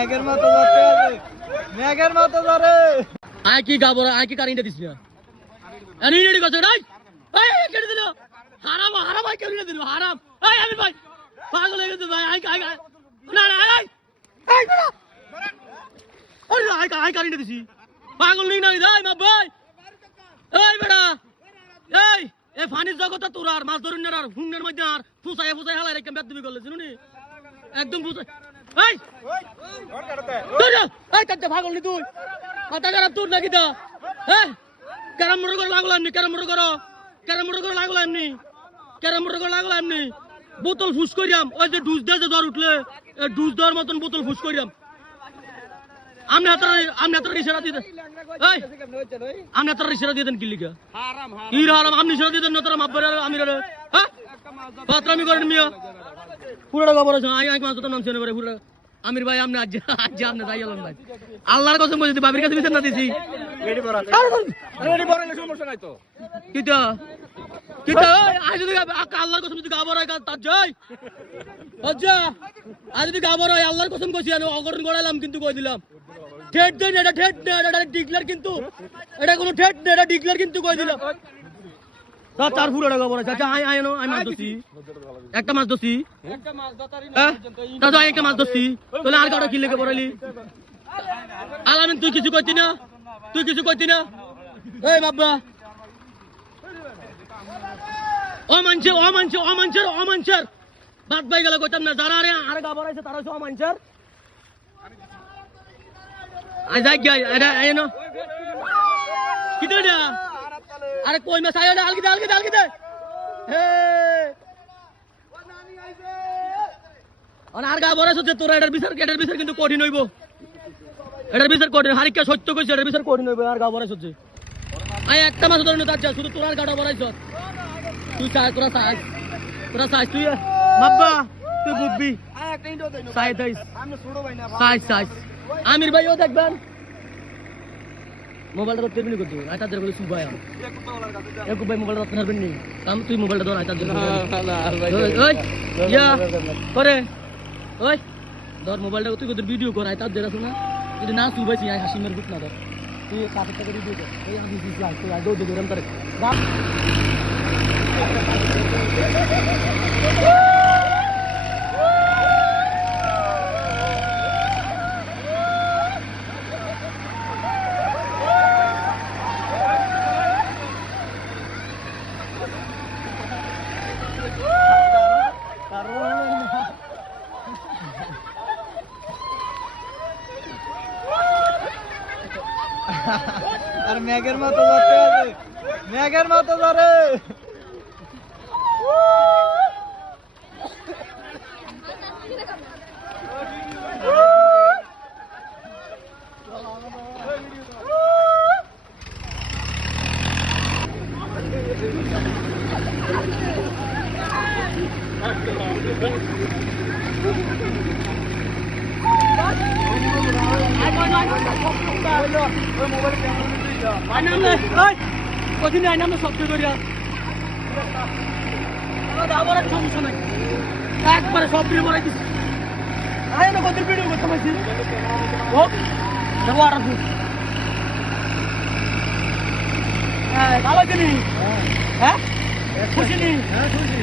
মেঘের মতো যাচ্ছে মেঘের মতো ধরে আয় কি গাবর আয় কি কারিন্ডা দিছ না আনি রেডি করছ রাই এই কেটে দিল হারাম হারাম আই কেটে দিল হারাম এই আমি ভাই পাগল হয়ে গেছে ভাই আই না না আই এই বড় আরে আই কারিন্ডা দিছি পাগল নেই না ভাই মা ভাই এই বেড়া এই এ ফানির জগতে তোর আর মাছ ধরুন আর হুঙ্গের মধ্যে আর ফুসায় ফুসায় হালাই রেখে বেদবি করলে শুনুনি একদম ফুসায় এই এই কাজ পাগল নি তুই মাথা খারাপ তোর নাকি দা হ্যাঁ ক্যারাম মোটর করে লাগলো এমনি ক্যারাম মোটর করে লাগলো এমনি বোতল ফুস করিয়াম ওই যে ডুজ দেয় দর উঠলে ডুজ দেওয়ার মতন বোতল ফুস করিয়াম আমনে হাতার ইশারা দিয়ে এই আমনে হাতার ইশারা দিয়ে দেন কি লিখা হারাম আমনি ইশারা দিয়ে দেন না তোরা মাপবার আমি রে হ্যাঁ পাত্রামি করেন মিয়া পুরোটা খবর আছে আই মাছ তো নাম শুনে পড়ে পুরো আমির ভাই আমনে আজ আমনে যাই আলম ভাই আল্লাহর কসম কইছি বাবির কাছে বিচার না দিছি রেডি বড় সমস্যা নাই তো কিটা আজ যদি আল্লাহর কসম যদি গাবর হয় তার যাই আচ্ছা আজ যদি গাবর হয় আল্লাহর কসম কইছি আমি অগরণ করাইলাম কিন্তু কই দিলাম ঠেট দেন এটা ঠেট না এটা ডিক্লেয়ার কিন্তু এটা কোনো ঠেট না এটা ডিক্লেয়ার কিন্তু কই দিলাম তার পুরোটা গাবর আছে আচ্ছা আমি মাছ ধরছি একটা মাছ ধরছি দাদা একটা মাছ ধরছি তাহলে আর কাটা কি লেগে পড়ালি আলামিন তুই কিছু কইতি না এই বাবা ও মানছের বাদ পাই গেল কইতাম না যারা আরে গাবর আছে তারা সব মানছের আই যাই গিয়া এটা এনো কিটা আরে কই মাছ আইও আলগি দে হে আর গাবর আছে তোরা এটার বিচার কিন্তু কঠিন হইব এটার বিচার কঠিন হারিকা সত্য কইছে এটার বিচার কঠিন হইব আর গাবর আছে আই একটা মাছ ধরে না তার যা শুধু তোরা গাটা বড়াইছ তুই চাই তোরা চাই তুই বাবা তুই বুঝবি আমির ভাইও দেখবেন মোবাইলটা ধরতে পারবি করতে আইতার ধরে বলে সুবাই একু ভাই মোবাইলটা ধরতে পারবেন নি আমি তুই মোবাইলটা ধর আইতার ধরে ওই ইয়া করে ওই ধর মোবাইলটা তুই তোর ভিডিও কর আইতার ধরে শোনা যদি না সুবাই আই হাসিমের বুক না ধর তুই কাছে থেকে ভিডিও কর এই আমি দিছি আই তুই আই দৌড় দৌড় করে আর মেঘের মতো যাচ্ছে মেঘের মতো ধরে একবারে সব দিয়ে মরাই দিচ্ছি কত ভিডিও করতে পারছি ও দেখো আর ভালো চিনি হ্যাঁ খুশি নি খুশি